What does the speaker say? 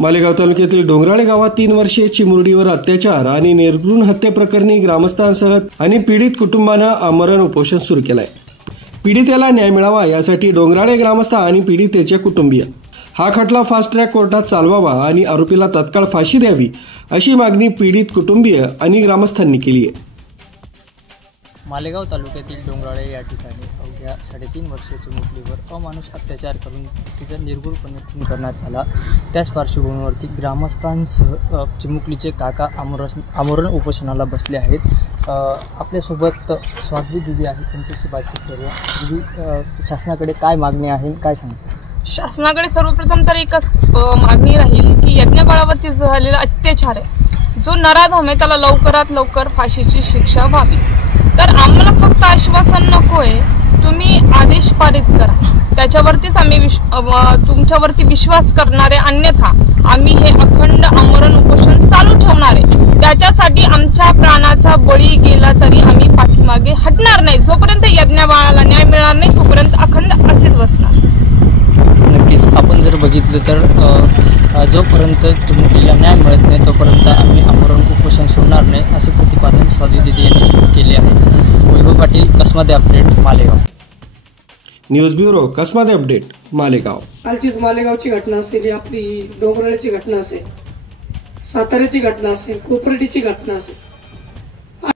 मालेगाव तालुक्यातील डोंगराळे गावात 3 वर्षीय चिमुरडीवर अत्याचार आणि निर्घृण हत्येप्रकरणी ग्रामस्थांसह आणि पीडित कुटुंबानं आमरण उपोषण सुरू केलंय। पीडितेला न्याय मिळावा यासाठी डोंगराळे ग्रामस्थ आणि पीडितेचे कुटुंबीय हा खटला फास्ट ट्रॅक कोर्टात चालवावा आणि आरोपीला तत्काळ फाशी द्यावी अशी मागणी पीडित कुटुंबीय आणि ग्रामस्थांनी केली आहे। मालेगाव तालुक्यातील डोंगराळे या ठिकाणी अवघ्या 3.5 वर्षाच्या मुलीवर अमानुष अत्याचार करून तिचा निर्घृणपणे खून करण्यात आला। त्याच पार्श्वभूमीवरती ग्रामस्थांसह चिमुकलीचे काका आमरण उपोषणाला बसले आहेत। आपल्यासोबत स्वाती दिदी आहे, त्यांच्याशी बातचीत करूया। दिदी, शासनाकडे काय मागणी आहे, काय सांगता? शासनाकडे सर्वप्रथम तर एकच मागणी राहील की यज्ञबाळावरती जो झालेला अत्याचार आहे, जो नराधम आहे, त्याला लवकरात लवकर फाशीची शिक्षा व्हावी। तर आम्हाला फक्त आश्वासन नकोय, तुम्ही आदेश पारित करा, त्याच्यावरतीच आम्ही तुमच्यावरती विश्वास करणारे, अन्यथा आम्ही हे अखंड आमरण उपोषण चालू ठेवणार आहे। त्याच्यासाठी आमच्या प्राणाचा बळी गेला तरी आम्ही पाठीमागे हटणार नाही। जोपर्यंत यज्ञबाळाला न्याय मिळणार नाही तोपर्यंत अखंड असेच बसणार। नक्कीच आपण जर बघितलं तर जोपर्यंत चिमुकलीला न्याय मिळत नाही तोपर्यंत आम्ही आमरण उपोषण सोडणार नाही, असे प्रतिपादन स्वाती दिदी यांनी केले आहे। Vaibhav Patil, Kasmade update, Malegaon. News bureau, Kasmade update, Malegaon. कालचीच मालेगावची घटना असेल, आपली डोंगराळ्याची घटना असेल, साताऱ्याची घटना असेल, कोपरेटीची घटना असेल,